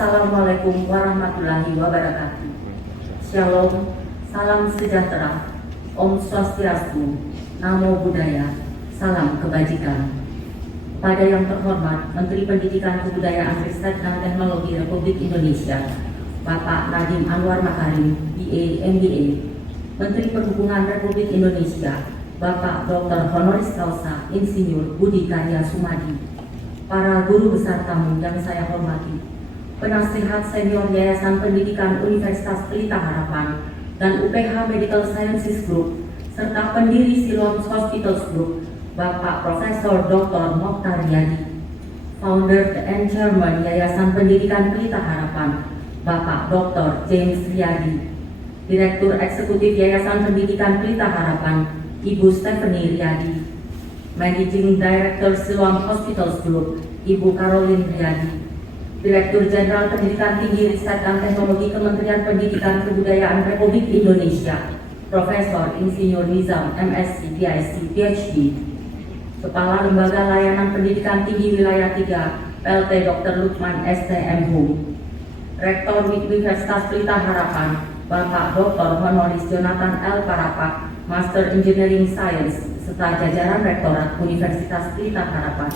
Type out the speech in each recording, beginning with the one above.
Assalamualaikum warahmatullahi wabarakatuh. Shalom, salam sejahtera, Om Swastiastu, Namo Buddhaya, salam kebajikan. Pada yang terhormat Menteri Pendidikan Kebudayaan Riset dan Teknologi Republik Indonesia, Bapak Nadiem Anwar Makarim, BA, MBA, Menteri Perhubungan Republik Indonesia, Bapak Dr. Honoris Causa Insinyur Budi Karya Sumadi, para guru besar tamu yang saya hormati, penasihat senior Yayasan Pendidikan Universitas Pelita Harapan dan UPH Medical Sciences Group, serta pendiri Siloam Hospitals Group, Bapak Profesor Dr. Mokhtar Yadi, Founder and Chairman Yayasan Pendidikan Pelita Harapan, Bapak Dr. James Riyadi, Direktur Eksekutif Yayasan Pendidikan Pelita Harapan, Ibu Stephanie Riyadi, Managing Director Siloam Hospitals Group, Ibu Caroline Riyadi, Direktur Jenderal Pendidikan Tinggi Riset dan Teknologi Kementerian Pendidikan Kebudayaan Republik Indonesia, Profesor Insinyur Nizam, MSc, PhD, PhD, Kepala Lembaga Layanan Pendidikan Tinggi Wilayah 3, PLT Dr. Lukman STM Hum, Rektor Universitas Pelita Harapan, Bapak Dr. Honoris Jonathan L. Parapak, Master Engineering Science, serta jajaran Rektorat Universitas Pelita Harapan,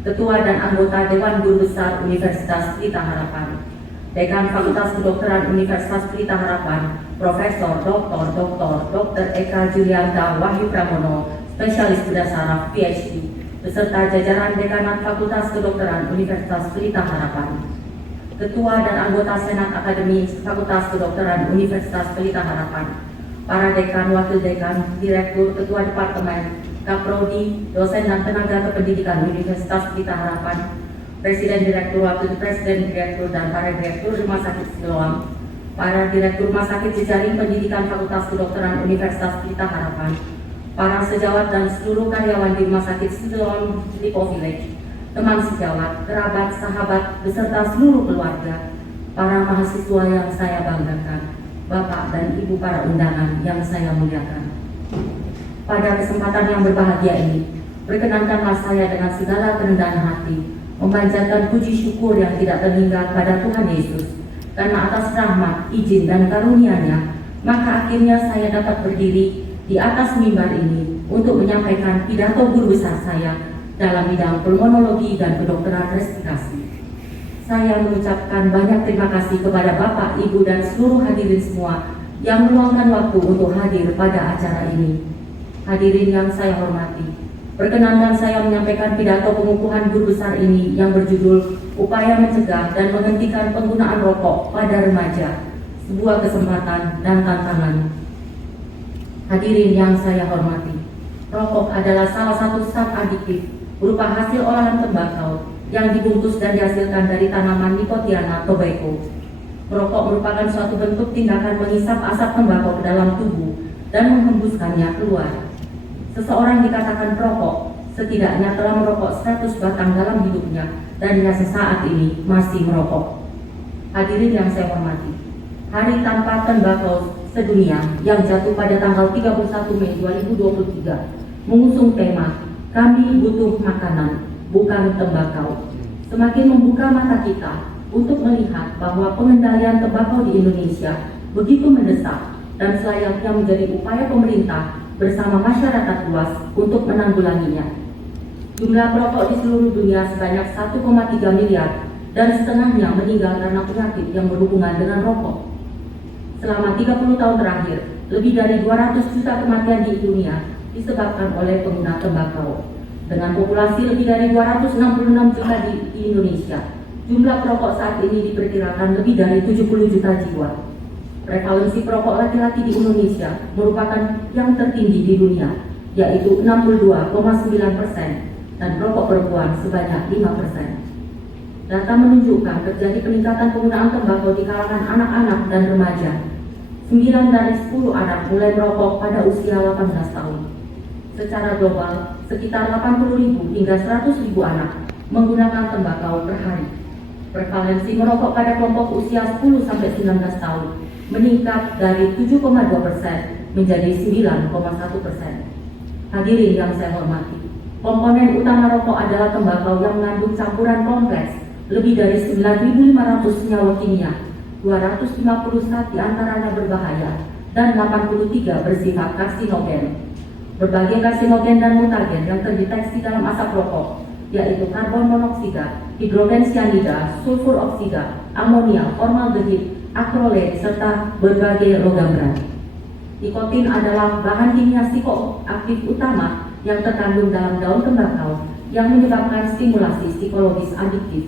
Ketua dan anggota Dewan Guru Besar Universitas Pelita Harapan, Dekan Fakultas Kedokteran Universitas Pelita Harapan, Profesor Dr. Eka Julianta Wahyu Pramono, Spesialis Bedah Saraf, PhD, beserta jajaran Dekanat Fakultas Kedokteran Universitas Pelita Harapan, Ketua dan anggota Senat Akademi Fakultas Kedokteran Universitas Pelita Harapan, para dekan, wakil dekan, direktur, ketua departemen, Kaprodi, dosen dan tenaga kependidikan Universitas Pelita Harapan, Presiden Direktur, wakil Presiden Direktur, dan para direktur Rumah Sakit Siloam, para direktur Rumah Sakit Jejaring Pendidikan Fakultas Kedokteran Universitas Pelita Harapan, para sejawat dan seluruh karyawan di Rumah Sakit Siloam Lipo Village, teman sejawat, kerabat, sahabat, beserta seluruh keluarga, para mahasiswa yang saya banggakan, Bapak dan Ibu para undangan yang saya muliakan. Pada kesempatan yang berbahagia ini, perkenankanlah saya dengan segala kerendahan hati memanjatkan puji syukur yang tidak terhingga pada Tuhan Yesus, karena atas rahmat, izin, dan karunia-Nya, maka akhirnya saya dapat berdiri di atas mimbar ini untuk menyampaikan pidato guru besar saya dalam bidang pulmonologi dan kedokteran respirasi. Saya mengucapkan banyak terima kasih kepada Bapak, Ibu, dan seluruh hadirin semua yang meluangkan waktu untuk hadir pada acara ini. Hadirin yang saya hormati, perkenankan saya menyampaikan pidato pengukuhan guru besar ini yang berjudul Upaya Mencegah dan Menghentikan Penggunaan Rokok pada Remaja, sebuah kesempatan dan tantangan. Hadirin yang saya hormati, rokok adalah salah satu zat adiktif berupa hasil olahan tembakau yang dibungkus dan dihasilkan dari tanaman Nicotiana tobacco. Merokok merupakan suatu bentuk tindakan mengisap asap tembakau ke dalam tubuh dan menghembuskannya keluar. Seseorang dikatakan perokok setidaknya telah merokok 100 batang dalam hidupnya dan hingga sesaat ini masih merokok. Hadirin yang saya hormati, Hari Tanpa Tembakau Sedunia yang jatuh pada tanggal 31 Mei 2023 mengusung tema Kami Butuh Makanan, Bukan Tembakau, semakin membuka mata kita untuk melihat bahwa pengendalian tembakau di Indonesia begitu mendesak dan selayaknya menjadi upaya pemerintah bersama masyarakat luas untuk menanggulanginya. Jumlah perokok di seluruh dunia sebanyak 1,3 miliar dan setengahnya meninggal karena penyakit yang berhubungan dengan rokok. Selama 30 tahun terakhir, lebih dari 200 juta kematian di dunia disebabkan oleh pengguna tembakau. Dengan populasi lebih dari 266 juta di Indonesia, jumlah perokok saat ini diperkirakan lebih dari 70 juta jiwa. Prevalensi perokok laki-laki di Indonesia merupakan yang tertinggi di dunia, yaitu 62,9%, dan perokok perempuan sebanyak 5%. Data menunjukkan terjadi peningkatan penggunaan tembakau di kalangan anak-anak dan remaja. 9 dari 10 anak mulai merokok pada usia 18 tahun. Secara global, sekitar 80.000 hingga 100.000 anak menggunakan tembakau per hari. Prevalensi merokok pada kelompok usia 10-19 tahun meningkat dari 7,2% menjadi 9,1%. Hadirin yang saya hormati, komponen utama rokok adalah tembakau yang mengandung campuran kompleks lebih dari 9.500 senyawa kimia, 251 diantaranya berbahaya, dan 83 bersifat karsinogen. Berbagai karsinogen dan mutagen yang terdeteksi dalam asap rokok, yaitu karbon monoksida, hidrogen cyanida, sulfur oksida, amonia, formaldehid, akrolein, serta berbagai logam berat. Nikotin adalah bahan kimia psikoaktif utama yang terkandung dalam daun tembakau yang menyebabkan stimulasi psikologis adiktif.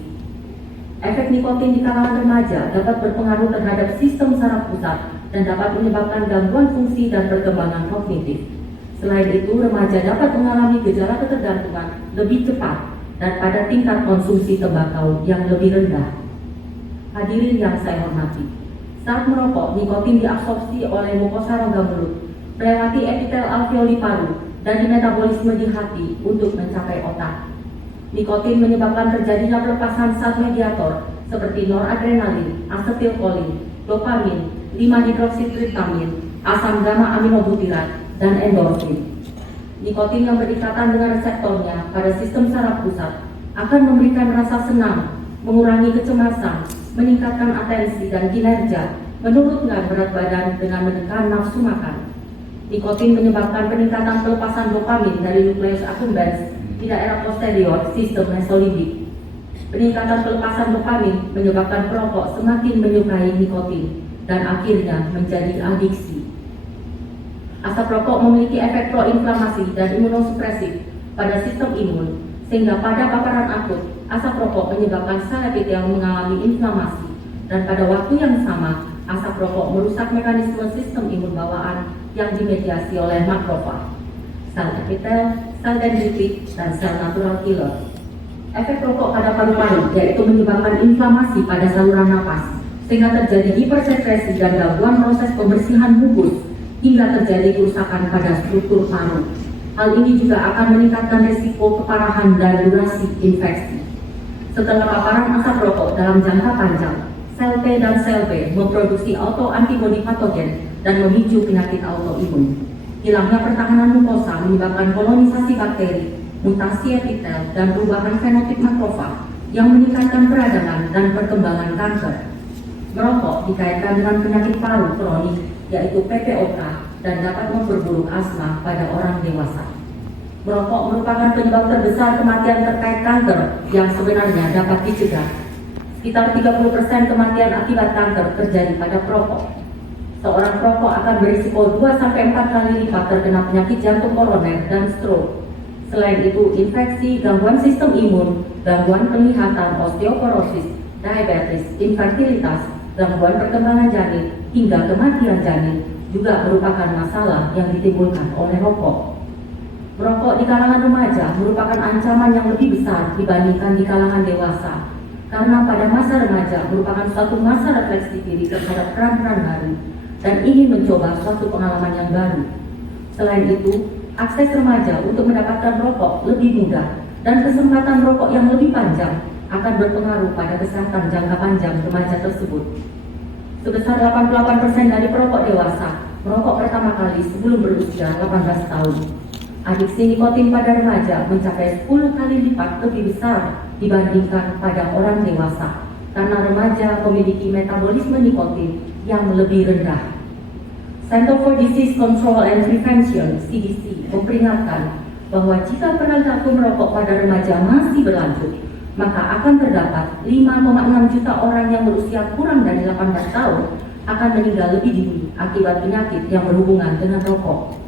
Efek nikotin di kalangan remaja dapat berpengaruh terhadap sistem saraf pusat dan dapat menyebabkan gangguan fungsi dan perkembangan kognitif. Selain itu, remaja dapat mengalami gejala ketergantungan lebih cepat dan pada tingkat konsumsi tembakau yang lebih rendah. Hadirin yang saya hormati, saat merokok, nikotin diabsorpsi oleh mukosa rongga mulut, melewati epitel alveoli paru, dan dimetabolisme di hati untuk mencapai otak. Nikotin menyebabkan terjadinya pelepasan zat mediator seperti noradrenalin, asetilkolin, dopamin, 5-hidroksitriptamin, asam gamma aminobutirat, dan endorfin. Nikotin yang berikatan dengan reseptornya pada sistem saraf pusat akan memberikan rasa senang, mengurangi kecemasan, meningkatkan atensi dan kinerja, menurunkan berat badan dengan menekan nafsu makan. Nikotin menyebabkan peningkatan pelepasan dopamin dari nukleus accumbens di daerah posterior sistem mesolimbik. Peningkatan pelepasan dopamin menyebabkan perokok semakin menyukai nikotin dan akhirnya menjadi adiksi. Asap rokok memiliki efek proinflamasi dan imunosupresif pada sistem imun, sehingga pada paparan akut, asap rokok menyebabkan sel epitel mengalami inflamasi, dan pada waktu yang sama, asap rokok merusak mekanisme sistem imun bawaan yang dimediasi oleh makrofag, sel epitel, sel dendritik, dan sel natural killer. Efek rokok pada paru-paru yaitu menyebabkan inflamasi pada saluran napas, sehingga terjadi hipersekresi dan gangguan proses pembersihan mukus, hingga terjadi kerusakan pada struktur paru. Hal ini juga akan meningkatkan risiko keparahan dan durasi infeksi. Setelah paparan asap rokok dalam jangka panjang, sel T dan sel B memproduksi autoantibodi patogen dan memicu penyakit autoimun. Hilangnya pertahanan mukosa menyebabkan kolonisasi bakteri, mutasi epitel, dan perubahan fenotip makrofag yang meningkatkan peradangan dan perkembangan kanker. Merokok dikaitkan dengan penyakit paru kronik, yaitu PPOK, dan dapat memperburuk asma pada orang dewasa. Merokok merupakan penyebab terbesar kematian terkait kanker yang sebenarnya dapat dicegah. Sekitar 30% kematian akibat kanker terjadi pada perokok. Seorang perokok akan berisiko 2-4 kali lipat terkena penyakit jantung koroner dan stroke. Selain itu, infeksi, gangguan sistem imun, gangguan penglihatan, osteoporosis, diabetes, infertilitas, gangguan perkembangan janin, hingga kematian janin juga merupakan masalah yang ditimbulkan oleh rokok. Merokok di kalangan remaja merupakan ancaman yang lebih besar dibandingkan di kalangan dewasa, karena pada masa remaja merupakan suatu masa refleksi diri terhadap peran-peran baru dan ingin mencoba suatu pengalaman yang baru. Selain itu, akses remaja untuk mendapatkan rokok lebih mudah dan kesempatan rokok yang lebih panjang akan berpengaruh pada kesehatan jangka panjang remaja tersebut. Sebesar 88% dari perokok dewasa merokok pertama kali sebelum berusia 18 tahun. Adiksi nikotin pada remaja mencapai 10 kali lipat lebih besar dibandingkan pada orang dewasa, karena remaja memiliki metabolisme nikotin yang lebih rendah. Center for Disease Control and Prevention (CDC) memperingatkan bahwa jika perilaku merokok pada remaja masih berlanjut, maka akan terdapat 5,6 juta orang yang berusia kurang dari 18 tahun akan meninggal lebih dini akibat penyakit yang berhubungan dengan rokok.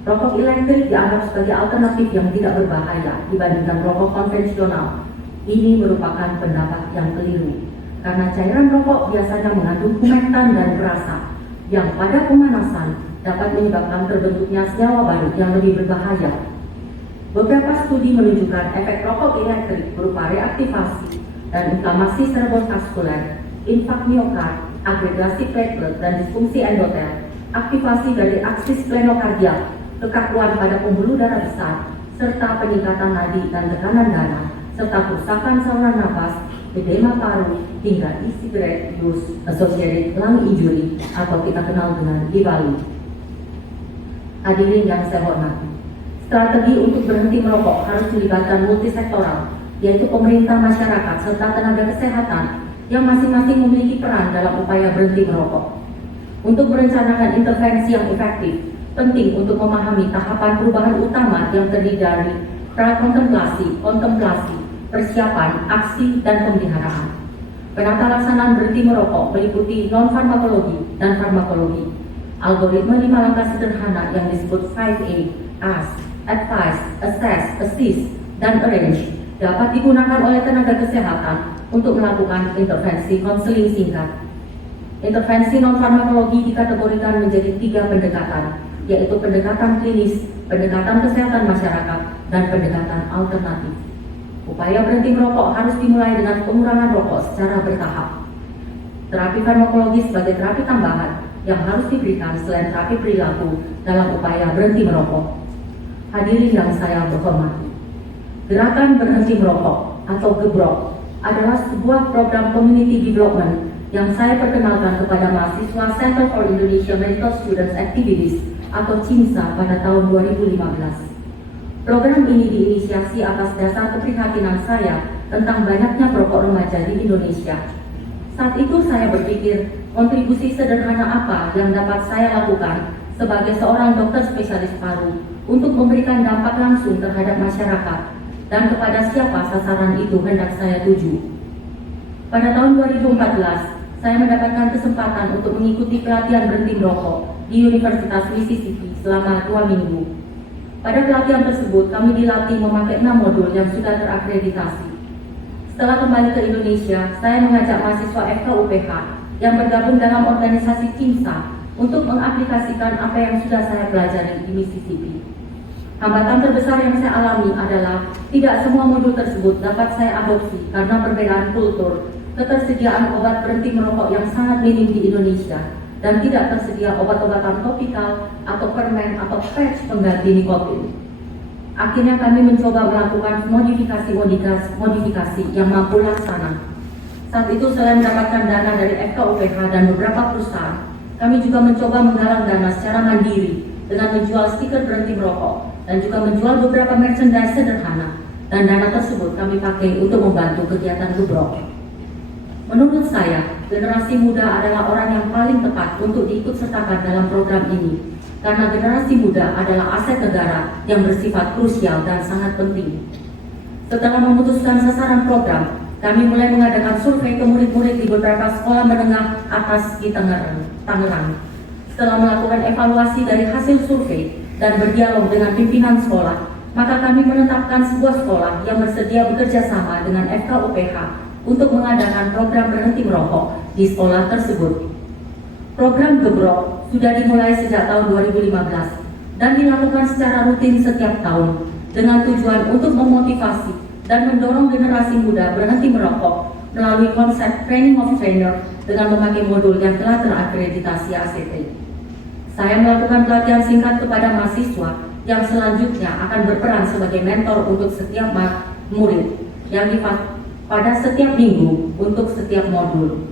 Rokok elektrik dianggap sebagai alternatif yang tidak berbahaya dibandingkan rokok konvensional. Ini merupakan pendapat yang keliru, karena cairan rokok biasanya mengandung humektan dan perasa, yang pada pemanasan dapat menyebabkan terbentuknya senyawa baru yang lebih berbahaya. Beberapa studi menunjukkan efek rokok elektrik berupa reaktivasi dan inflamasi cerebrovaskuler, infak miokard, agregasi platelet dan disfungsi endotel, aktivasi dari aksis plenokardial, kekakuan pada pembuluh darah besar, serta peningkatan nadi dan tekanan darah, serta kerusakan saluran nafas, edema paru, hingga e-cigarette use associated lung injury atau kita kenal dengan EVALU. Hadirin yang saya hormati, strategi untuk berhenti merokok harus melibatkan multisektoral, yaitu pemerintah, masyarakat, serta tenaga kesehatan yang masing-masing memiliki peran dalam upaya berhenti merokok. Untuk merencanakan intervensi yang efektif, penting untuk memahami tahapan perubahan utama yang terdiri dari prakontemplasi, kontemplasi, persiapan, aksi, dan pemeliharaan. Penata laksanaan berhenti merokok meliputi non-farmakologi dan farmakologi. Algoritma 5 langkah sederhana yang disebut 5A, Ask, Advise, Assess, Assist, dan Arrange dapat digunakan oleh tenaga kesehatan untuk melakukan intervensi konseling singkat. Intervensi non-farmakologi dikategorikan menjadi 3 pendekatan, yaitu pendekatan klinis, pendekatan kesehatan masyarakat, dan pendekatan alternatif. Upaya berhenti merokok harus dimulai dengan pengurangan rokok secara bertahap. Terapi farmakologi sebagai terapi tambahan yang harus diberikan selain terapi perilaku dalam upaya berhenti merokok. Hadirin yang saya hormati, Gerakan Berhenti Merokok atau GEBROK adalah sebuah program community development yang saya perkenalkan kepada mahasiswa Center for Indonesia Medical Students Activities atau CIMSA pada tahun 2015. Program ini diinisiasi atas dasar keprihatinan saya tentang banyaknya perokok remaja di Indonesia. Saat itu saya berpikir, kontribusi sederhana apa yang dapat saya lakukan sebagai seorang dokter spesialis paru untuk memberikan dampak langsung terhadap masyarakat dan kepada siapa sasaran itu hendak saya tuju. Pada tahun 2014, saya mendapatkan kesempatan untuk mengikuti pelatihan berhenti merokok di Universitas Mississippi selama 2 minggu. Pada pelatihan tersebut, kami dilatih memakai 6 modul yang sudah terakreditasi. Setelah kembali ke Indonesia, saya mengajak mahasiswa FKUPH yang bergabung dalam organisasi CIMSA untuk mengaplikasikan apa yang sudah saya pelajari di Mississippi. Hambatan terbesar yang saya alami adalah tidak semua modul tersebut dapat saya adopsi karena perbedaan kultur, ketersediaan obat berhenti merokok yang sangat minim di Indonesia, dan tidak tersedia obat-obatan topikal atau permen atau patch pengganti nikotin. Akhirnya kami mencoba melakukan modifikasi yang mampu laksana. Saat itu selain mendapatkan dana dari FKUPH dan beberapa perusahaan, kami juga mencoba menggalang dana secara mandiri dengan menjual stiker berhenti merokok dan juga menjual beberapa merchandise sederhana, dan dana tersebut kami pakai untuk membantu kegiatan GEBROK. Menurut saya, generasi muda adalah orang yang paling tepat untuk diikutsertakan dalam program ini, karena generasi muda adalah aset negara yang bersifat krusial dan sangat penting. Setelah memutuskan sasaran program, kami mulai mengadakan survei ke murid-murid di beberapa sekolah menengah atas di Tangerang. Setelah melakukan evaluasi dari hasil survei dan berdialog dengan pimpinan sekolah, maka kami menetapkan sebuah sekolah yang bersedia bekerja sama dengan FKUPH untuk mengadakan program berhenti merokok di sekolah tersebut. Program GEBROK sudah dimulai sejak tahun 2015 dan dilakukan secara rutin setiap tahun dengan tujuan untuk memotivasi dan mendorong generasi muda berhenti merokok melalui konsep training of trainer dengan memakai modul yang telah terakreditasi ACT. Saya melakukan pelatihan singkat kepada mahasiswa yang selanjutnya akan berperan sebagai mentor untuk setiap murid yang pada setiap minggu untuk setiap modul.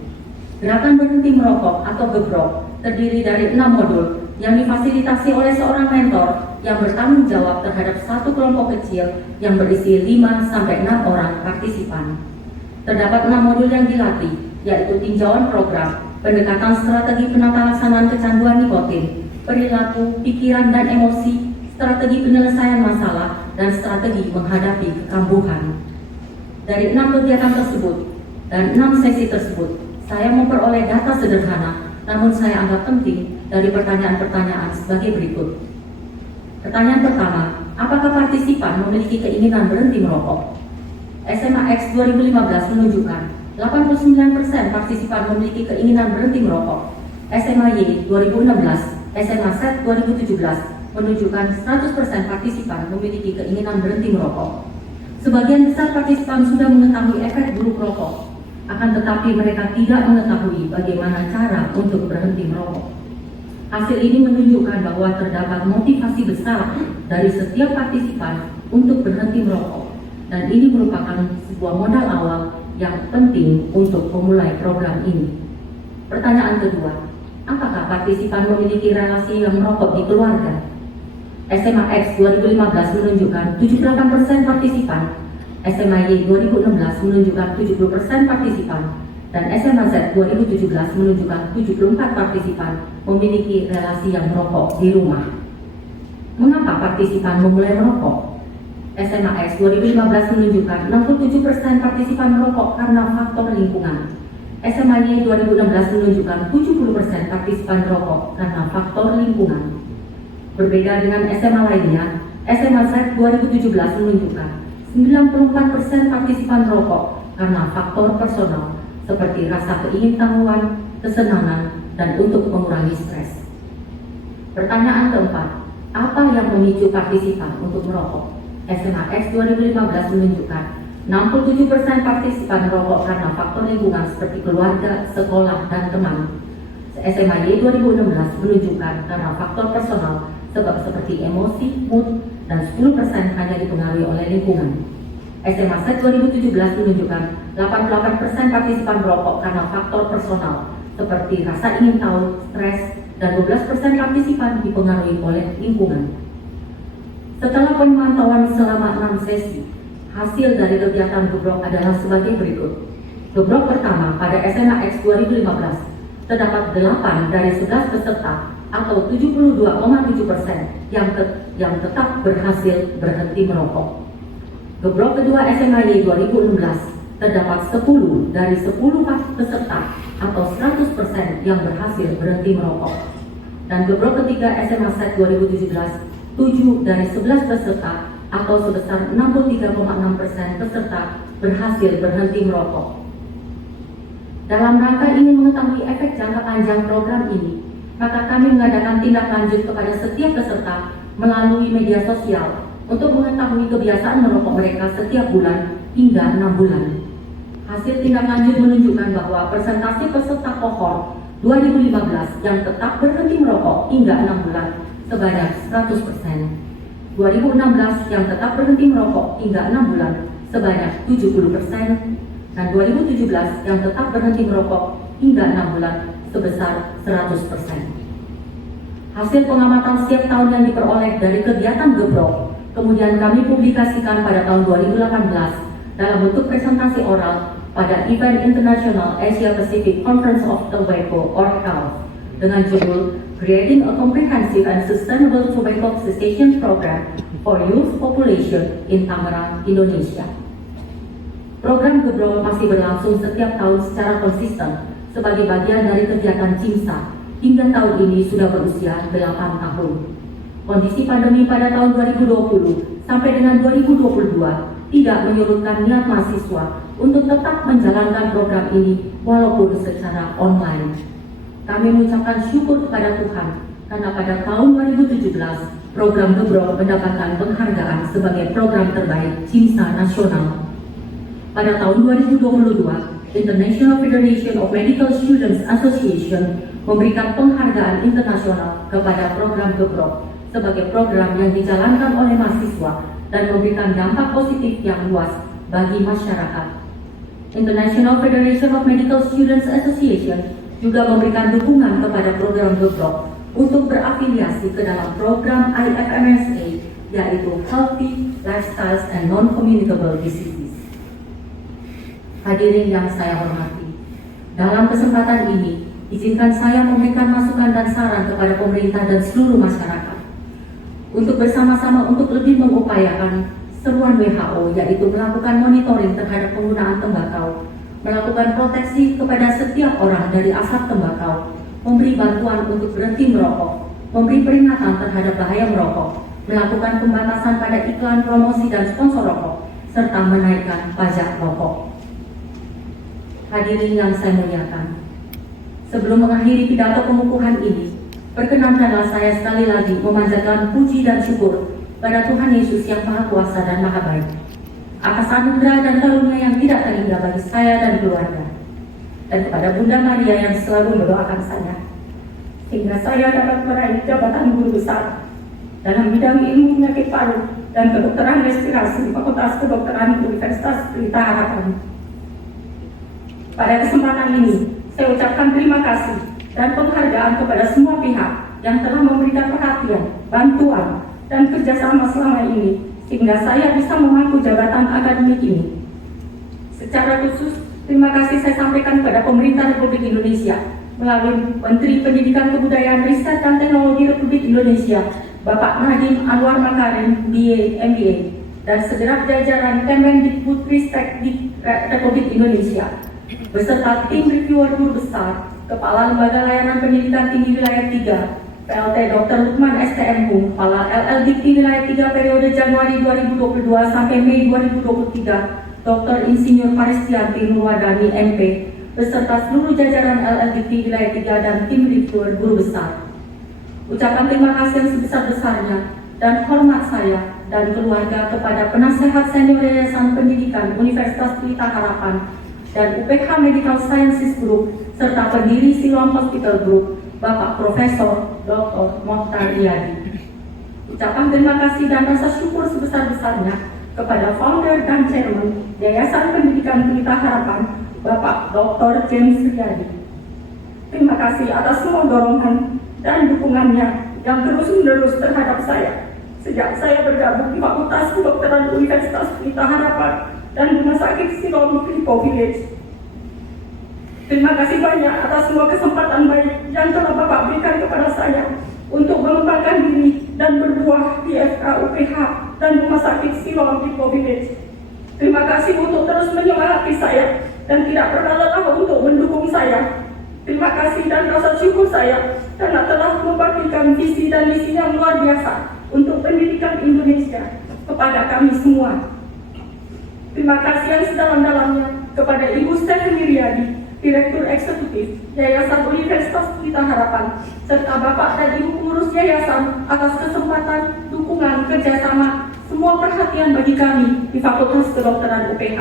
Gerakan Berhenti Merokok atau GEBROK terdiri dari 6 modul yang difasilitasi oleh seorang mentor yang bertanggung jawab terhadap satu kelompok kecil yang berisi 5-6 orang partisipan. Terdapat 6 modul yang dilatih, yaitu tinjauan program, pendekatan strategi penata laksanaan kecanduan nikotin, perilaku, pikiran dan emosi, strategi penyelesaian masalah, dan strategi menghadapi kekambuhan. Dari 6 kegiatan tersebut dan 6 sesi tersebut, saya memperoleh data sederhana, namun saya anggap penting dari pertanyaan-pertanyaan sebagai berikut. Pertanyaan pertama, apakah partisipan memiliki keinginan berhenti merokok? SMA X 2015 menunjukkan 89% partisipan memiliki keinginan berhenti merokok. SMA Y 2016, SMA Z 2017 menunjukkan 100% partisipan memiliki keinginan berhenti merokok. Sebagian besar partisipan sudah mengetahui efek buruk rokok, akan tetapi mereka tidak mengetahui bagaimana cara untuk berhenti merokok. Hasil ini menunjukkan bahwa terdapat motivasi besar dari setiap partisipan untuk berhenti merokok, dan ini merupakan sebuah modal awal yang penting untuk memulai program ini. Pertanyaan kedua, apakah partisipan memiliki relasi yang merokok di keluarga? SMA X 2015 menunjukkan 78% partisipan SMA Y 2016 menunjukkan 70% partisipan, dan SMA Z 2017 menunjukkan 74 partisipan memiliki relasi yang merokok di rumah. Mengapa partisipan memulai merokok? SMA X 2015 menunjukkan 67% partisipan merokok karena faktor lingkungan. SMA Y 2016 menunjukkan 70% partisipan merokok karena faktor lingkungan. Berbeda dengan SMA lainnya, SMA Z 2017 menunjukkan 94% partisipan merokok karena faktor personal seperti rasa keingintahuan, kesenangan, dan untuk mengurangi stres. Pertanyaan keempat, apa yang memicu partisipan untuk merokok? SMA X 2015 menunjukkan 67% partisipan merokok karena faktor lingkungan seperti keluarga, sekolah, dan teman. SMA Y 2016 menunjukkan karena faktor personal seperti emosi, mood, dan 10% hanya dipengaruhi oleh lingkungan. SMA Z 2017 menunjukkan 88% partisipan merokok karena faktor personal seperti rasa ingin tahu, stres, dan 12% partisipan dipengaruhi oleh lingkungan. Setelah pemantauan selama 6 sesi, hasil dari kegiatan gebrok adalah sebagai berikut. Gebrok pertama pada SMA X 2015 terdapat 8 dari 11 peserta atau 72,7% yang tetap berhasil berhenti merokok. Gebrok kedua SMA Y 2016 terdapat 10 dari 10 peserta atau 100% yang berhasil berhenti merokok. Dan gebrok ketiga SMA Z 2017 7 dari 11 peserta atau sebesar 63,6% peserta berhasil berhenti merokok. Dalam rangka ingin mengetahui efek jangka panjang program ini, maka kami mengadakan tindak lanjut kepada setiap peserta melalui media sosial untuk mengetahui kebiasaan merokok mereka setiap bulan hingga 6 bulan. Hasil tindak lanjut menunjukkan bahwa persentase peserta kohort 2015 yang tetap berhenti merokok hingga 6 bulan sebanyak 100%, 2016 yang tetap berhenti merokok hingga 6 bulan sebanyak 70%, dan 2017 yang tetap berhenti merokok hingga 6 bulan sebesar 100%. Hasil pengamatan setiap tahun yang diperoleh dari kegiatan gebrok kemudian kami publikasikan pada tahun 2018 dalam bentuk presentasi oral pada event International Asia Pacific Conference of Tobacco or HALF dengan judul Creating a Comprehensive and Sustainable Tobacco Cessation Program for Youth Population in Tangerang, Indonesia. Program gebrok masih berlangsung setiap tahun secara konsisten sebagai bagian dari kegiatan CIMSA hingga tahun ini sudah berusia 8 tahun. Kondisi pandemi pada tahun 2020 sampai dengan 2022 tidak menyurutkan niat mahasiswa untuk tetap menjalankan program ini walaupun secara online. Kami mengucapkan syukur kepada Tuhan karena pada tahun 2017 program gebrok mendapatkan penghargaan sebagai program terbaik CIMSA nasional. Pada tahun 2022, International Federation of Medical Students Association memberikan penghargaan internasional kepada program gebrok sebagai program yang dijalankan oleh mahasiswa dan memberikan dampak positif yang luas bagi masyarakat. International Federation of Medical Students Association juga memberikan dukungan kepada program gebrok untuk berafiliasi ke dalam program IFMSA, yaitu Healthy Lifestyles and Non-Communicable Diseases. Hadirin yang saya hormati, dalam kesempatan ini, izinkan saya memberikan masukan dan saran kepada pemerintah dan seluruh masyarakat untuk bersama-sama untuk lebih mengupayakan seruan WHO, yaitu melakukan monitoring terhadap penggunaan tembakau, melakukan proteksi kepada setiap orang dari asap tembakau, memberi bantuan untuk berhenti merokok, memberi peringatan terhadap bahaya merokok, melakukan pembatasan pada iklan, promosi, dan sponsor rokok, serta menaikkan pajak rokok. Hadirin yang saya muliakan, sebelum mengakhiri pidato pengukuhan ini, perkenankanlah saya sekali lagi memanjatkan puji dan syukur pada Tuhan Yesus yang Maha Kuasa dan Maha Baik atas anugerah dan karunia yang tidak terhingga bagi saya dan keluarga, dan kepada Bunda Maria yang selalu mendoakan saya sehingga saya dapat meraih jabatan guru besar dalam bidang ilmu penyakit paru dan kedokteran respirasi Fakultas Kedokteran Universitas Pelita Harapan. Pada kesempatan ini, saya ucapkan terima kasih dan penghargaan kepada semua pihak yang telah memberikan perhatian, bantuan, dan kerjasama selama ini sehingga saya bisa memangku jabatan akademik ini. Secara khusus, terima kasih saya sampaikan kepada pemerintah Republik Indonesia melalui Menteri Pendidikan Kebudayaan Riset dan Teknologi Republik Indonesia, Bapak Nadiem Anwar Makarim, BA, MBA, dan segenap jajaran Kemendikbudristek di Republik Indonesia, beserta tim reviewer guru besar, Kepala Lembaga Layanan Pendidikan Tinggi Wilayah 3, PLT Dr. Lukman STM Hum, Kepala LL Dikti Wilayah 3 periode Januari 2022 sampai Mei 2023, Dr. Insinyur Paristianti Nurwadani MP, beserta seluruh jajaran LL Dikti Wilayah 3 dan tim reviewer guru besar. Ucapan terima kasih yang sebesar-besarnya dan hormat saya dan keluarga kepada penasehat senior Yayasan Pendidikan Universitas Pelita Harapan dan UPH Medical Sciences Group serta pendiri Siloam Hospital Group, Bapak Profesor Dr. Mokhtar Riyadi. Ucapan terima kasih dan rasa syukur sebesar-besarnya kepada founder dan chairman Yayasan Pendidikan Pelita Harapan, Bapak Dr. James Riyadi. Terima kasih atas semua dorongan dan dukungannya yang terus-menerus terhadap saya sejak saya bergabung di Fakultas Kedokteran Universitas Pelita Harapan dan Rumah Sakit Siloam Lipo Village. Terima kasih banyak atas semua kesempatan baik yang telah Bapak berikan kepada saya untuk mengembangkan diri dan berbuah di FKUPH dan Rumah Sakit Siloam Lipo Village. Terima kasih untuk terus menyemangati saya dan tidak pernah lelah untuk mendukung saya. Terima kasih dan rasa syukur saya karena telah membagikan visi dan misi yang luar biasa untuk pendidikan Indonesia kepada kami semua. Terima kasih yang sedalam-dalamnya kepada Ibu Stephanie Riyadi, Direktur Eksekutif Yayasan Universitas Pelita Harapan, serta Bapak dan Ibu pengurus Yayasan atas kesempatan, dukungan, kerjasama, semua perhatian bagi kami di Fakultas Kedokteran UPH.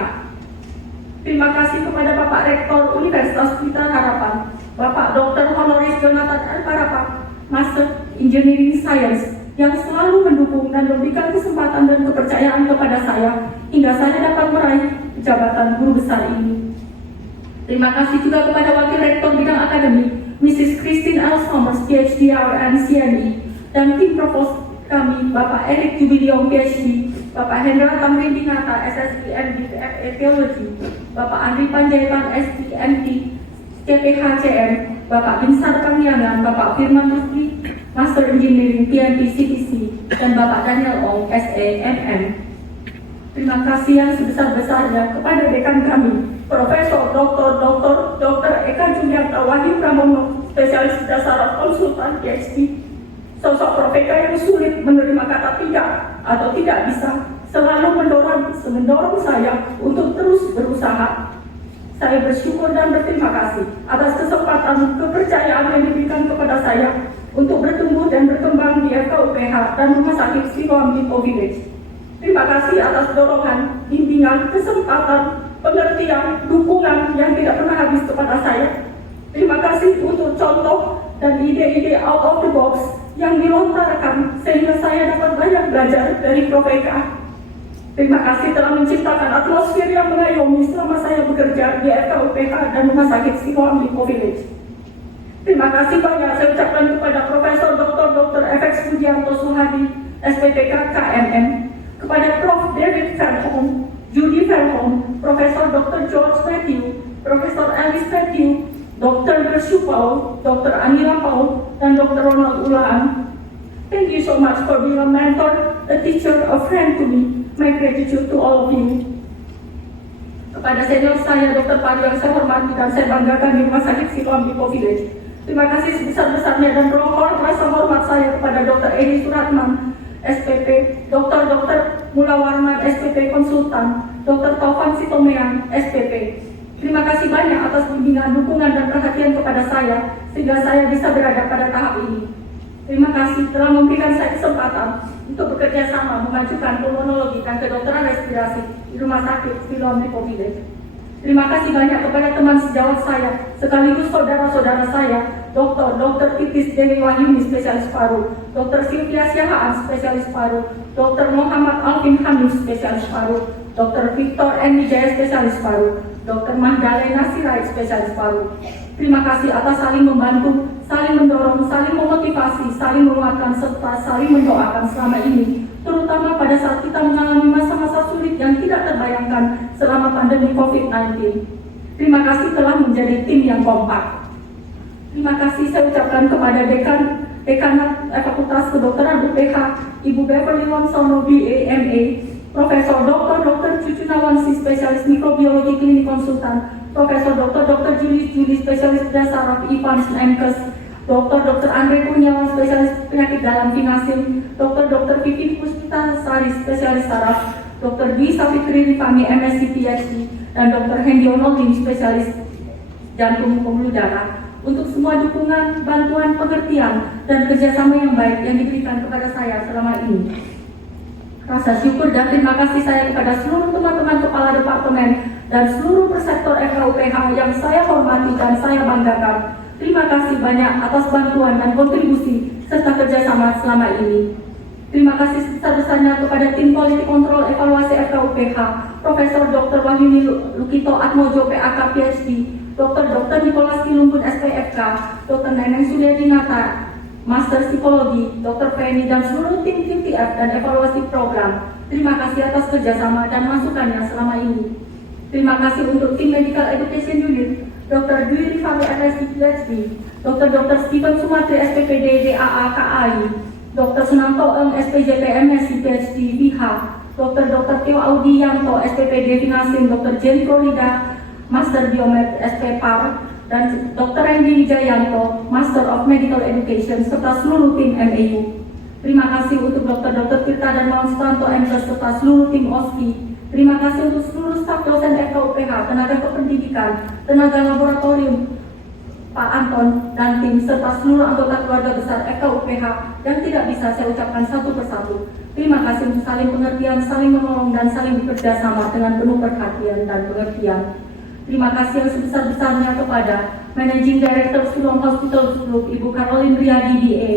Terima kasih kepada Bapak Rektor Universitas Pelita Harapan, Bapak Dr. Honoris Jonathan R. Parapat, Master Engineering Science, yang selalu mendukung dan memberikan kesempatan dan kepercayaan kepada saya hingga saya dapat meraih jabatan guru besar ini. Terima kasih juga kepada Wakil Rektor Bidang Akademik, Mrs. Christine L. Somers, PhD, RN, CME, dan tim Provos kami, Bapak Erik Jubiliong, PhD, Bapak Hendra Tamrin Dinata, SSC, MD, FE Theology, Bapak Andri Panjaitan, SD, MD, CPHCM, Bapak Binsar Kamiangan, Bapak Firman Rusdi, Master Engineering, PMP, CTC, dan Bapak Daniel Ong, SE, MM. Terima kasih yang sebesar-besarnya kepada dekan kami, Profesor Dr. Eka Juliarta Wahyu Pramono, spesialis dasar konsultan PhD. Sosok Prof. Eka yang sulit menerima kata tidak atau tidak bisa, selalu mendorong saya untuk terus berusaha. Saya bersyukur dan berterima kasih atas kesempatan kepercayaan yang diberikan kepada saya untuk bertumbuh dan berkembang di FKUPH dan Rumah Sakit Siloam Lipo Village. Terima kasih atas dorongan, bimbingan, kesempatan, pengertian, dukungan yang tidak pernah habis kepada saya. Terima kasih untuk contoh dan ide-ide out of the box yang dilontarkan sehingga saya dapat banyak belajar dari Prof. Eka. Terima kasih telah menciptakan atmosfer yang mengayomi selama saya bekerja di FKUPH dan Rumah Sakit Siloam Lipo Village. Terima kasih banyak saya ucapkan kepada Profesor Dr. FX Pujianto Suhadi, SPPK KMM, kepada Prof. David Verholm, Judy Verholm, Profesor Dr. George Matthew, Profesor Alice Matthew, Dr. Gersu Paul, Dr. Anila Paul, dan Dr. Ronald Ulaan. Thank you so much for being a mentor, a teacher, a friend to me. My gratitude to all of you. Kepada senior saya, Dr. Pari, yang saya hormati dan saya banggakan di Rumah Sakit Siloam Lipo Village. Terima kasih sebesar-besarnya dan rasa hormat saya kepada Dr. Edi Suratman, SPP, Dr. Mula Warman, SPP Konsultan, Dr. Taufan Sitomean, SPP. Terima kasih banyak atas bimbingan, dukungan, dan perhatian kepada saya sehingga saya bisa berada pada tahap ini. Terima kasih telah memberikan saya kesempatan untuk bekerja sama memajukan pulmonologi dan kedokteran respirasi di Rumah Sakit Siloam Lipo Village. Terima kasih banyak kepada teman sejawat saya, sekaligus saudara-saudara saya, Dr. Titis Dewi Wahyuni, spesialis paru, Dr. Sylvia Siahaan, spesialis paru, Dr. Muhammad Alvin Hamid, spesialis paru, Dr. Victor N. Wijaya, spesialis paru, Dr. Magdalena Sirait, spesialis paru. Terima kasih atas saling membantu, saling mendorong, saling memotivasi, saling menguatkan, serta saling mendoakan selama ini terutama pada saat kita mengalami masa-masa sulit yang tidak terbayangkan selama pandemi COVID-19. Terima kasih telah menjadi tim yang kompak. Terima kasih saya ucapkan kepada Dekanat Fakultas Kedokteran UPH, Ibu Beverly Wongsono BAMA, Profesor Dr. Cucu Nawansi, Spesialis Mikrobiologi Klinik Konsultan, Profesor Dr. Julis, Spesialis Bedah Saraf Evans MKes, Dr. Andre Kurniawan, Spesialis Penyakit Dalam Finasim, Dr. Vivi Puspita Sari, Spesialis Saraf, Dr. Dwi Safitri Rifani, MSc PhD, dan Dr. Hendy Onolin, Spesialis Jantung Pembuluh Darah, untuk semua dukungan, bantuan, pengertian, dan kerjasama yang baik yang diberikan kepada saya selama ini. Rasa syukur dan terima kasih saya kepada seluruh teman-teman kepala departemen dan seluruh presektor FKUPH yang saya hormati dan saya banggakan. Terima kasih banyak atas bantuan dan kontribusi serta kerjasama selama ini. Terima kasih sebesar-besarnya kepada tim Quality Control Evaluasi FKUPH, Profesor Dr. Wahyuni Lukito Atmojo PAK PhD, Dr. Nicholas Kilumpun SPFK, Dr. Neneng Suryadinata Master Psikologi, Dr. Penny dan seluruh tim TF dan evaluasi program. Terima kasih atas kerjasama dan masukannya selama ini. Terima kasih untuk tim Medical Education Unit, Dr. Dwi Rifani MSc PhD, Dr. Stephen Sumatri SPPD DAA KAI, Dr. Sunanto Eng SPJP MSc PhD BH, Dr. Teo Audi Yanto SPPD Finasim, Dr. Jen Florida Master Biomed SP-PAR, dan Dr. Randy Wijayanto Master of Medical Education serta seluruh tim MAU. Terima kasih untuk Dr. Tirta dan Maun Sutanto MKes serta seluruh tim OSKI. Terima kasih untuk seluruh staf dosen FKUPH, tenaga kependidikan, tenaga laboratorium, Pak Anton dan tim serta seluruh anggota keluarga besar FKUPH yang tidak bisa saya ucapkan satu persatu. Terima kasih untuk saling pengertian, saling menolong, dan saling bekerja sama dengan penuh perhatian dan pengertian. Terima kasih yang sebesar-besarnya kepada Managing Director Siloam Hospital Group, Ibu Caroline Riyadi DA,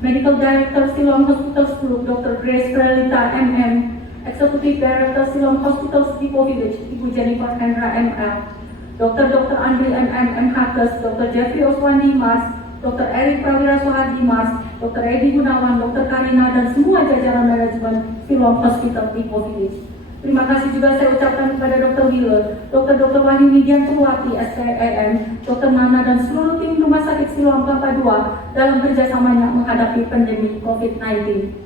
Medical Director Siloam Hospital Group, Dr. Grace Prelita MM, Executive Director Siloam Hospital Depot Village, Ibu Jennifer Hendra ML, Dr. Andri MM MHkes, Dr. Jeffrey Oswandi Mas, Dr. Eric Prawira Sohardi Mas, Dr. Edi Gunawan, Dr. Karina, dan semua jajaran manajemen Siloam Hospital Depot Village. Terima kasih juga saya ucapkan kepada Dr. Wheeler, Dr. Wahyu Widiantuwati, SPEM, Dr. Nana, dan seluruh tim Rumah Sakit Siloam Kelapa II dalam kerjasamanya menghadapi pandemi COVID-19.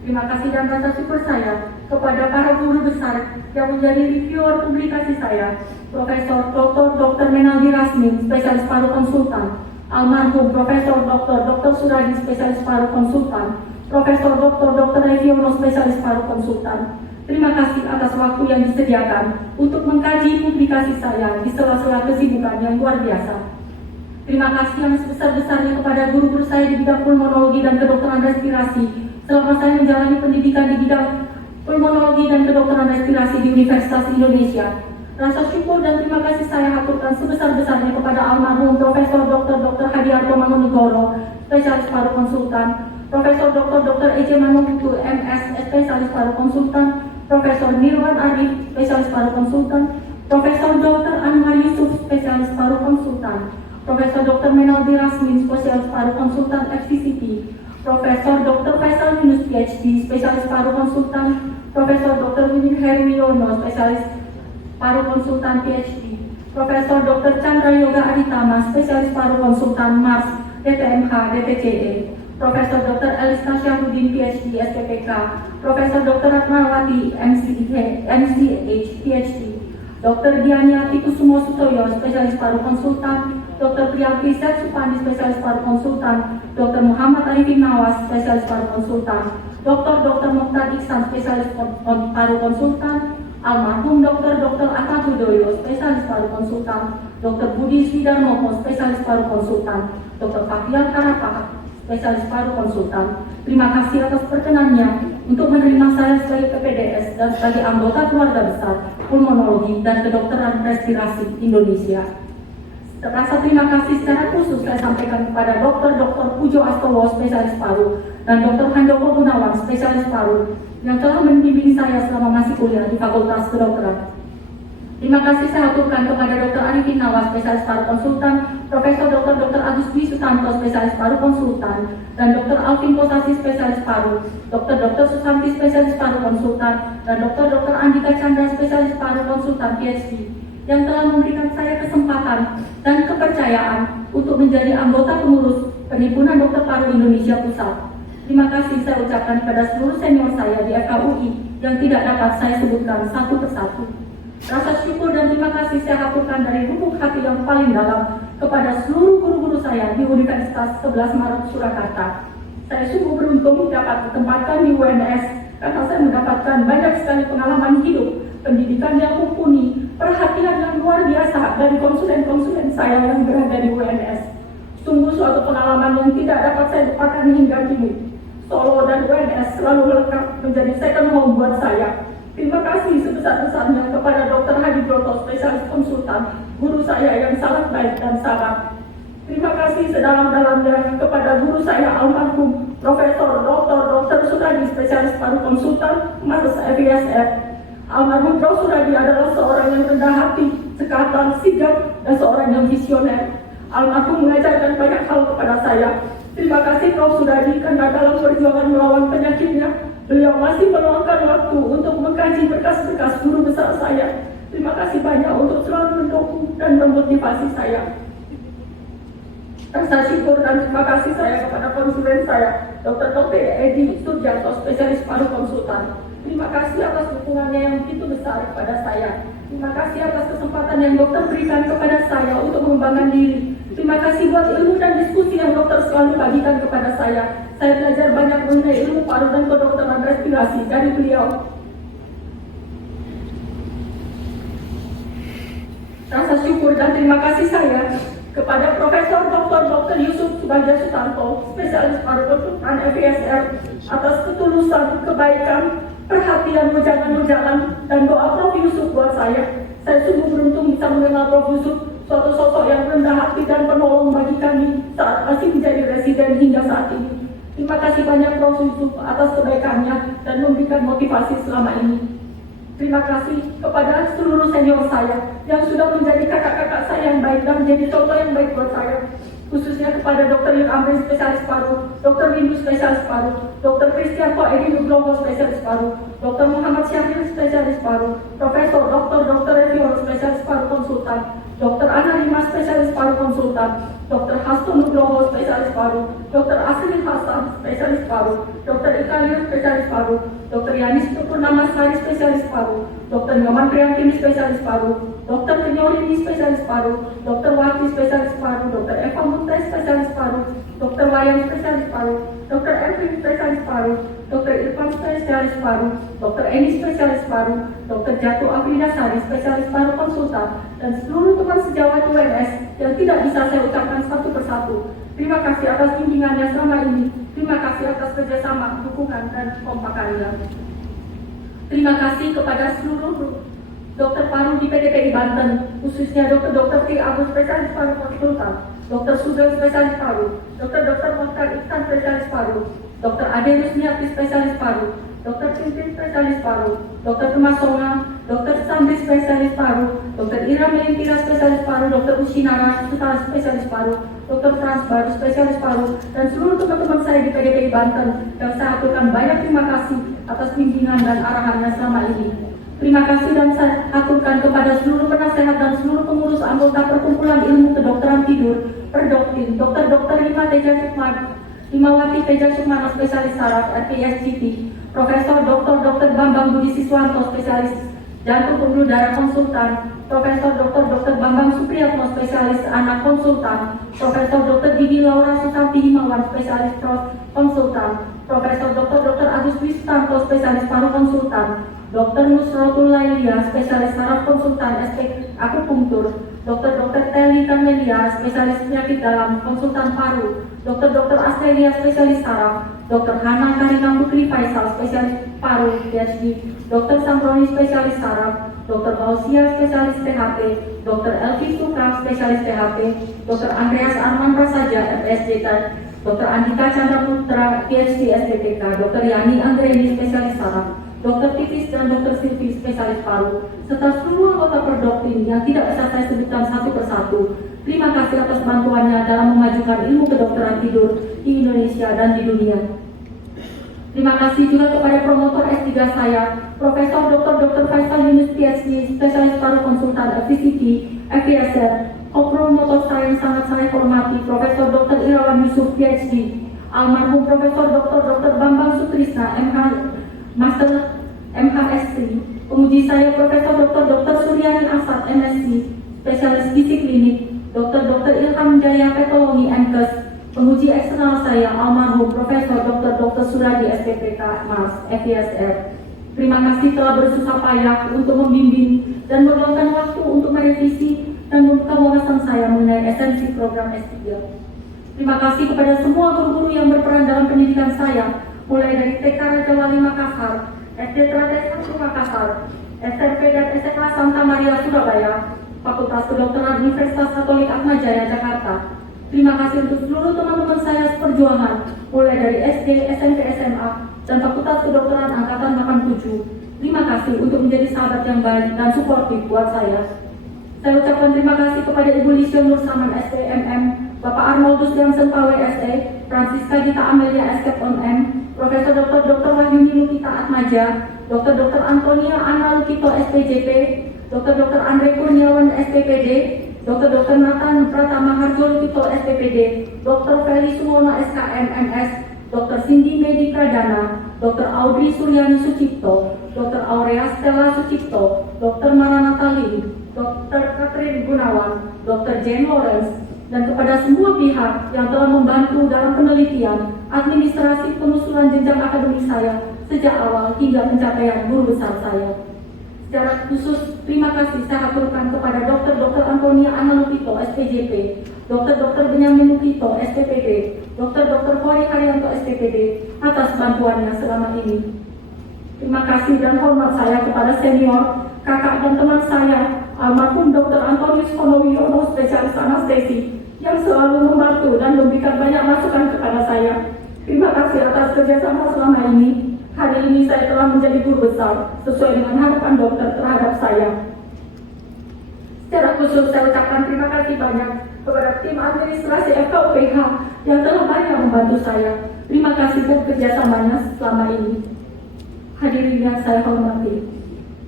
Terima kasih dan rasa syukur saya kepada para guru besar yang menjadi reviewer publikasi saya, Profesor Dr. Menaldi Rasmin, Spesialis Paru Konsultan, almarhum Profesor Dr. Suradi, Spesialis Paru Konsultan, Profesor Dr. Reviono, Spesialis Paru Konsultan. Terima kasih atas waktu yang disediakan untuk mengkaji publikasi saya di sela-sela kesibukan yang luar biasa. Terima kasih yang sebesar-besarnya kepada guru-guru saya di bidang pulmonologi dan kedokteran respirasi selama saya menjalani pendidikan di bidang pulmonologi dan kedokteran respirasi di Universitas Indonesia. Rasa syukur dan terima kasih saya haturkan sebesar-besarnya kepada almarhum Profesor Dr. Hadiarto Mangunegoro, Spesialis Paru Konsultan, Profesor Dr. E.J. Manoputu, MS, Spesialis Paru Konsultan, Profesor Nirwan Arif, Spesialis Paru Konsultan, Profesor Dr. Anwar Yusuf, Spesialis Paru Konsultan, Profesor Dr. Menaldi Rasmin, Spesialis Paru Konsultan FCCP, Profesor Dr. Faisal Yunus, PhD, Spesialis Paru Konsultan, Profesor Dr. Winnie Herwiono, Spesialis Paru Konsultan PhD, Profesor Dr. Chandra Yoga Aditama, Spesialis Paru Konsultan Mars, DPMH, DPCE, Profesor Dr. Elista Syahudin, PhD, SPPK, Profesor Dr. Ratnawati, MCH, PhD, Dr. Dianyati Kusumo Sutoyo, Spesialis Paru Konsultan, Dr. Priyanti Supandi, Spesialis Paru Konsultan, Dr. Muhammad Arifin Nawas, Spesialis Paru Konsultan, Dr. Mokhtar Iksan, Spesialis Paru Konsultan, almarhum Dr. Atta Hudoyo, Spesialis Paru Konsultan, Dr. Budi Swidarmoho, Spesialis Paru Konsultan, Dr. Fahyal Karapah, Spesialis Paru Konsultan. Terima kasih atas perkenannya untuk menerima saya sebagai PPDS dan sebagai anggota keluarga besar pulmonologi dan kedokteran respirasi Indonesia. Rasa terima kasih secara khusus saya sampaikan kepada Dr. Pujo Astowo, Spesialis Paru, dan Dr. Handoko Gunawan, Spesialis Paru, yang telah membimbing saya selama masih kuliah di Fakultas Kedokteran. Terima kasih saya aturkan kepada Dr. Arifin Nawas, spesialis paru konsultan, Profesor Dr. Agus Dwi Sutanto, spesialis paru konsultan, dan Dr. Alvin Kosasi, spesialis paru, Dr. Susanti, spesialis paru konsultan, dan Dr. Andika Chandra, spesialis paru konsultan PhD, yang telah memberikan saya kesempatan dan kepercayaan untuk menjadi anggota pengurus Perhimpunan Dokter Paru Indonesia Pusat. Terima kasih saya ucapkan kepada seluruh senior saya di FKUI yang tidak dapat saya sebutkan satu persatu. Rasa syukur dan terima kasih saya haturkan dari lubuk hati yang paling dalam kepada seluruh guru-guru saya di Universitas 11 Maret Surakarta. Saya sungguh beruntung dapat ditempatkan di UNS karena saya mendapatkan banyak sekali pengalaman hidup, pendidikan yang mumpuni, perhatian yang luar biasa dari konsulen-konsulen saya yang berada di UNS. Sungguh suatu pengalaman yang tidak dapat saya lupakan hingga kini. Solo dan UNS selalu melekat menjadi second home buat saya. Terima kasih sebesar-besarnya kepada Dr. Hadi Broto, spesialis konsultan, guru saya yang sangat baik dan sabar. Terima kasih sedalam-dalamnya kepada guru saya almarhum Profesor Dr. Suradi, spesialis paru konsultan, Mabes FISR. Almarhum Prof. Suradi adalah seorang yang rendah hati, cekatan, sigap, dan seorang yang visioner. Almarhum mengajarkan banyak hal kepada saya. Terima kasih Prof. Suradi karena dalam perjuangan melawan penyakitnya, beliau masih meluangkan waktu untuk mengkaji berkas-berkas guru besar saya. Terima kasih banyak untuk selalu mendukung dan memotivasi saya. Rasa syukur dan terima kasih saya kepada konsulen saya, Dr. Edi Surjanto, spesialis paru konsultan. Terima kasih atas dukungannya yang begitu besar kepada saya. Terima kasih atas kesempatan yang dokter berikan kepada saya untuk mengembangkan diri. Terima kasih buat ilmu dan diskusi yang dokter selalu bagikan kepada saya. Saya belajar banyak mengenai ilmu paru dan kedokteran respirasi dari beliau. Rasa syukur dan terima kasih saya kepada Profesor Dr. Yusuf Subagja Sutanto, spesialis paru konsultan FISR, atas ketulusan, kebaikan, perhatian, wejangan-wejangan, dan doa Prof. Yusuf buat saya. Saya sungguh beruntung bisa mengenal Prof. Yusuf, suatu sosok yang rendah hati dan penolong bagi kami saat masih menjadi residen hingga saat ini. Terima kasih banyak Prof. Yusuf atas kebaikannya dan memberikan motivasi selama ini. Terima kasih kepada seluruh senior saya yang sudah menjadi kakak-kakak saya yang baik dan menjadi contoh yang baik buat saya. Khususnya kepada Dr. Yun Amri, spesialis paru, Dr. Windu, spesialis paru, Dr. Kristianto Edi Nugroho, spesialis paru, Dr. Muhammad Syahir, spesialis paru, Profesor Dr. Reviol, spesialis paru konsultan, Dr. Ana Lima, spesialis paru konsultan, Dr. Hasto Nugroho, spesialis paru, Dr. Asrin Hasan, spesialis paru, Dr. Ikalir, spesialis paru, Dr. Yanis Purnama Sari, spesialis paru, Dr. Nyoman Priantini, spesialis paru, Dr. Kenyorini, spesialis paru, Dr. Wati, spesialis paru, Dr. Eva Muntes, spesialis paru, Dr. Wayan, spesialis paru, Dr. Erwin, spesialis paru, Dr. Irfan, spesialis paru, Dr. Eni, spesialis paru, Dr. Jatuh Afrida Sari, spesialis paru konsultan, dan seluruh teman sejawat UNS yang tidak bisa saya ucapkan satu persatu. Terima kasih atas bimbingannya selama ini. Terima kasih atas kerjasama, dukungan, dan kompakannya. Terima kasih kepada seluruh dokter paru di PDPI Banten, khususnya Dr. T. Agus, spesialis paru konsultan, Dr. Sugeng, spesialis paru, Dr. Mokhtar Iksan, spesialis paru, Dr. Ade Rusmiati, spesialis paru, Dr. Tintin, spesialis paru, Dr. Tumasonga, Dr. Sandri, spesialis paru, Dr. Ira Melintira, spesialis paru, Dr. Ushinara, spesialis paru, Dr. Frans Baru, spesialis paru, dan seluruh teman-teman saya di PDPI Banten yang saya aturkan banyak terima kasih atas bimbingan dan arahannya selama ini. Terima kasih dan saya aturkan kepada seluruh penasehat dan seluruh pengurus anggota Perkumpulan Ilmu Kedokteran Tidur, Perdoktin, Dr. Lima Teja Sukman, Limawati Teja Sukmana, spesialis saraf, RPSGT, Profesor Dr. Bambang Budi Siswanto, spesialis jantung pembuluh darah konsultan, Profesor Dr. Bambang Supriyatno, spesialis anak konsultan, Profesor Dr. Didi Laura Susanti Himawan, spesialis konsultan, Profesor Dr. Agus Wistanto, spesialis paru konsultan, Dr. Nusrotul Lailia, spesialis saraf konsultan akupunktur, Dr. Teli Kamelia, spesialis penyakit dalam konsultan paru, Dr. Astelia, spesialis saraf, Dr. Hana Karina Putri Faisal, spesialis paru PhD, Dr. Samroni, spesialis saraf, Dr. Ausia, spesialis THP, Dr. Elvi Suka, spesialis THP, Dr. Andreas Arman Prasaja, FSJ, Dr. Andika Chandra Putra, PhD SPTK, Dr. Yani Anggreni, spesialis saraf, Dr. Titis dan Dr. Silvi spesialis paru, serta seluruh anggota Perdoktin yang tidak bisa saya sebutkan satu persatu. Terima kasih atas bantuannya dalam memajukan ilmu kedokteran tidur di Indonesia dan di dunia. Terima kasih juga kepada promotor S3 saya, Profesor Dr. Faisal Yunus PhD, spesialis paru konsultan FVCT, FVSR, co-promotor saya yang sangat saya hormati, Profesor Dr. Irawan Yusuf PhD, almarhum Profesor Dr. Bambang Sutrisna, Master MHSC, penguji saya Profesor Dr. Suryani Asad, MSc, spesialis gizi klinik, Dr. Ilham Jaya Petologi MKes, penguji eksternal saya almarhum Profesor Dr. Suradi SPPK Mas FISR. Terima kasih telah bersusah payah untuk membimbing dan meluangkan waktu untuk merevisi dan membuka wawasan saya mengenai esensi program S3. Terima kasih kepada semua guru-guru yang berperan dalam pendidikan saya, mulai dari TK Raja Wali Makassar, SD Teratai 1 Makassar, SMP dan SMA Santa Maria Surabaya, Fakultas Kedokteran Universitas Katolik Atmajaya Jakarta. Terima kasih untuk seluruh teman-teman saya seperjuangan, mulai dari SD, SMP, SMA, dan Fakultas Kedokteran Angkatan 87. Terima kasih untuk menjadi sahabat yang baik dan suportif buat saya. Saya ucapkan terima kasih kepada Ibu Lisha Nur Saman SPMM, Bapak Arnoldus Jansen Pawe SE, Francisca Gita Amelia SKEP MM, Profesor Dr. Wahyuni Lukita Atmaja, Dr. Antonia Anna Lukito SPJP, Dr. Andre Kurniawan SPPD, Dr. Nathan Pratama Harjo Lukito SPPD, Dr. Feli Sumono SKM MS, Dr. Cindy Medi Pradana, Dr. Audrey Suryani Sucipto, Dr. Aurea Stella Sucipto, Dr. Maranatha Lim, Dr. Catherine Gunawan, Dr. Jane Lawrence, dan kepada semua pihak yang telah membantu dalam penelitian, administrasi penelusuran jenjang akademik saya sejak awal hingga pencapaian guru besar saya. Secara khusus, terima kasih saya aturkan kepada Dr. Antonia Anna Lukito SPJP, Dr. Benyamin Lukito SPPD, Dr. Hori Haryanto SPPD atas bantuannya selama ini. Terima kasih dan hormat saya kepada senior, kakak dan teman saya, almarhum Dr. Antonius Konowiono spesialis anestesi yang selalu membantu dan memberikan banyak masukan kepada saya. Terima kasih atas kerjasama selama ini. Hari ini saya telah menjadi guru besar sesuai dengan harapan dokter terhadap saya. Secara khusus saya ucapkan terima kasih banyak kepada tim administrasi FKUPH yang telah banyak membantu saya. Terima kasih dan kerjasamanya selama ini. Hadirin yang saya hormati,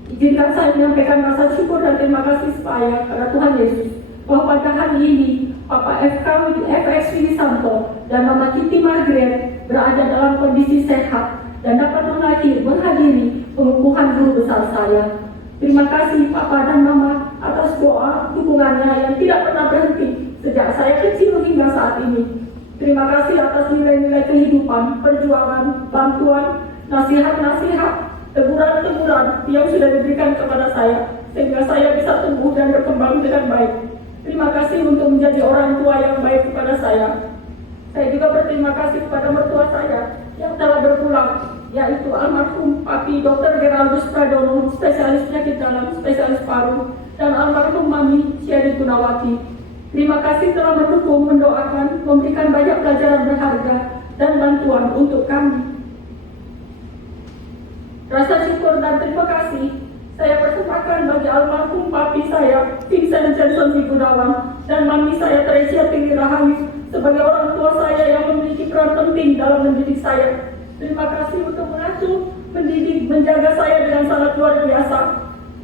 izinkan saya menyampaikan rasa syukur dan terima kasih saya kepada Tuhan Yesus bahwa pada hari ini Bapak FX Widisanto dan Mama Kitty Margaret berada dalam kondisi sehat dan dapat menghadiri pengukuhan guru besar saya. Terima kasih Papa dan Mama atas doa dukungannya yang tidak pernah berhenti sejak saya kecil hingga saat ini. Terima kasih atas nilai-nilai kehidupan, perjuangan, bantuan, nasihat-nasihat, teguran-teguran yang sudah diberikan kepada saya sehingga saya bisa tumbuh dan berkembang dengan baik. Terima kasih untuk menjadi orang tua yang baik kepada saya. Saya juga berterima kasih kepada mertua saya yang telah berpulang, yaitu almarhum Papi Dr. Geraldus Pradono, spesialis penyakit dalam, spesialis paru, dan almarhum Mami Syedi Gunawati. Terima kasih telah mendukung, mendoakan, memberikan banyak pelajaran berharga dan bantuan untuk kami. Rasa syukur dan terima kasih saya persembahkan bagi almarhum papi saya, Vincent Johnson Gunawan, dan mami saya, Teresia Tinggi Rahayu, sebagai orang tua saya yang memiliki peran penting dalam mendidik saya. Terima kasih untuk mengasuh, mendidik, menjaga saya dengan sangat luar biasa.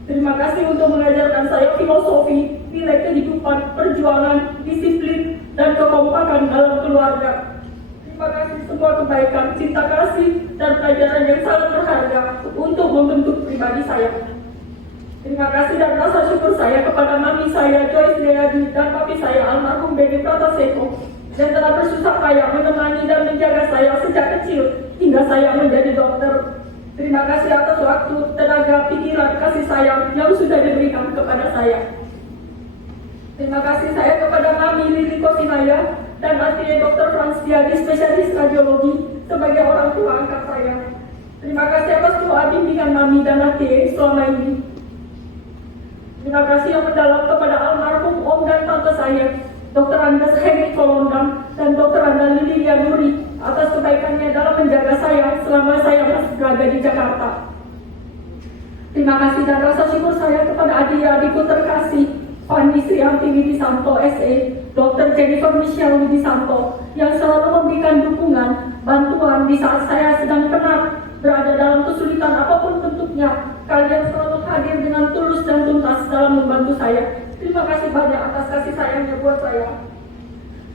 Terima kasih untuk mengajarkan saya filosofi, nilai kehidupan, perjuangan, disiplin, dan kekompakan dalam keluarga. Terima kasih semua kebaikan, cinta kasih, dan pelajaran yang sangat berharga untuk membentuk pribadi saya. Terima kasih dan rasa syukur saya kepada mami saya, Joyce Deyadi, dan papi saya, almarhum Beni Prataseko, yang telah bersusah payah menemani dan menjaga saya sejak kecil hingga saya menjadi dokter. Terima kasih atas waktu, tenaga, pikiran, kasih sayang yang sudah diberikan kepada saya. Terima kasih saya kepada mami Lili Kosinaya dan adik Dr. Frans Diadi, spesialis radiologi, sebagai orang tua angkat saya. Terima kasih atas doa bimbingan mami dan adik selama ini. Terima kasih yang mendalam kepada almarhum om dan tante saya, Dr. Andes Henry Kolondang dan Dr. Anda Lilia Nuri, atas kebaikannya dalam menjaga saya selama saya masih berada di Jakarta. Terima kasih dan rasa syukur saya kepada adik-adikku terkasih, Fani Srianti Widisanto SE, Dr. Jennifer Michelle Widisanto, yang selalu memberikan dukungan, bantuan di saat saya sedang penat, berada dalam kesulitan apapun bentuknya. Kalian selalu hadir dengan tulus dan tuntas dalam membantu saya. Terima kasih banyak atas kasih sayangnya buat saya.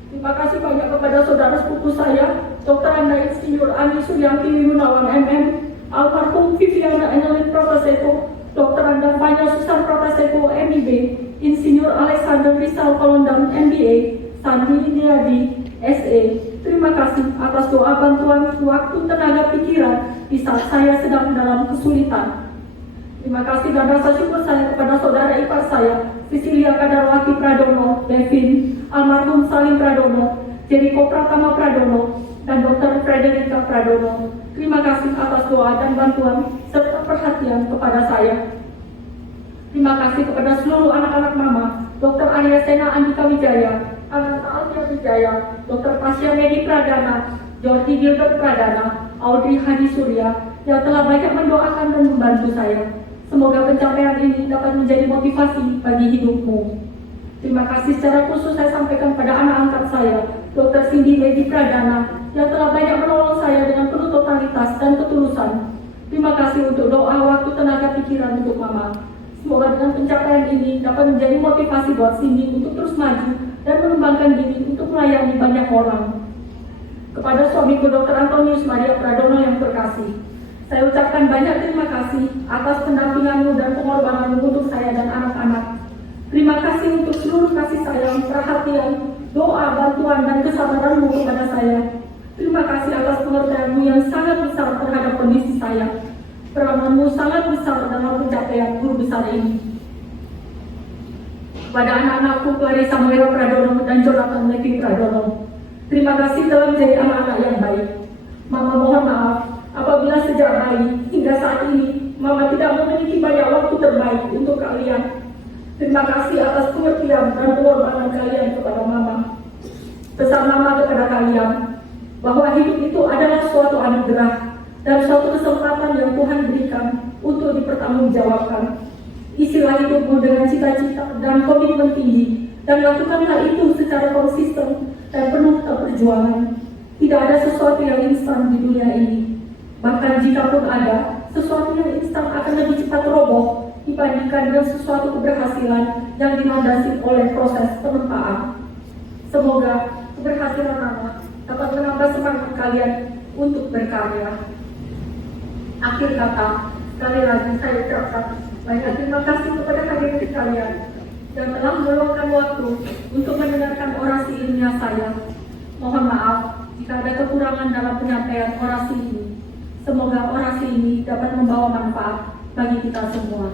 Terima kasih banyak kepada saudara sepupu saya, Dr. Anda Insinyur Ani Suryanti Wimunawan MM, almarhum Viviana Enelin Prataseko, Dr. Anda Fanya Susan Prataseko MIB, Insinyur Alexander Rizal Kolondam MBA, Sandi Niadi SE. Terima kasih atas doa bantuan waktu tenaga pikiran di saat saya sedang dalam kesulitan. Terima kasih dan rasa syukur saya kepada saudara ipar saya, Sisilia Kadarwati Pradono, Devin, almarhum Salim Pradono, Jeriko Pratama Pradono, dan Dr. Frederika Pradono. Terima kasih atas doa dan bantuan serta perhatian kepada saya. Terima kasih kepada seluruh anak-anak mama, Dr. Arya Sena Andika Wijaya, Ananta Alvia Wijaya, Dr. Pasya Medi Pradana, Jordi Gilbert Pradana, Audrey Hadi Surya, yang telah banyak mendoakan dan membantu saya. Semoga pencapaian ini dapat menjadi motivasi bagi hidupmu. Terima kasih secara khusus saya sampaikan pada anak angkat saya, Dr. Cindy Medi Pradana, yang telah banyak menolong saya dengan penuh totalitas dan ketulusan. Terima kasih untuk doa, waktu, tenaga, pikiran untuk Mama. Semoga dengan pencapaian ini dapat menjadi motivasi buat Cindy untuk terus maju dan mengembangkan diri untuk melayani banyak orang. Kepada suamiku Dr. Antonius Maria Pradono yang terkasih, saya ucapkan banyak terima kasih atas pendampinganmu dan pengorbananmu untuk saya dan anak-anak. Terima kasih untuk seluruh kasih sayang, perhatian, doa, bantuan, dan kesabaranmu kepada saya. Terima kasih atas pengertianmu yang sangat besar terhadap kondisi saya. Perananmu sangat besar dalam pencapaian guru besar ini. Kepada anak-anakku Clarissa Moira Pradono dan Jonathan Levi Pradono, terima kasih telah menjadi anak-anak yang baik. Mama mohon maaf apabila sejak bayi hingga saat ini Mama tidak memiliki banyak waktu terbaik untuk kalian. Terima kasih atas pengertian dan pengorbanan kalian kepada Mama. Pesan Mama kepada kalian bahwa hidup itu adalah suatu anugerah dan suatu kesempatan yang Tuhan berikan untuk dipertanggungjawabkan. Isilah hidupmu dengan cita-cita dan komitmen tinggi, dan lakukanlah itu secara konsisten dan penuh perjuangan. Tidak ada sesuatu yang instan di dunia ini. Bahkan jika pun ada, sesuatu yang instan akan lebih cepat roboh dibandingkan dengan sesuatu keberhasilan yang dilandasi oleh proses penempaan. Semoga keberhasilan Mama dapat menambah semangat kalian untuk berkarya. Akhir kata, sekali lagi saya ucapkan banyak terima kasih kepada hadirin kalian yang telah meluangkan waktu untuk mendengarkan orasi ilmiah saya. Mohon maaf jika ada kekurangan dalam penyampaian orasi ini. Semoga orasi ini dapat membawa manfaat bagi kita semua.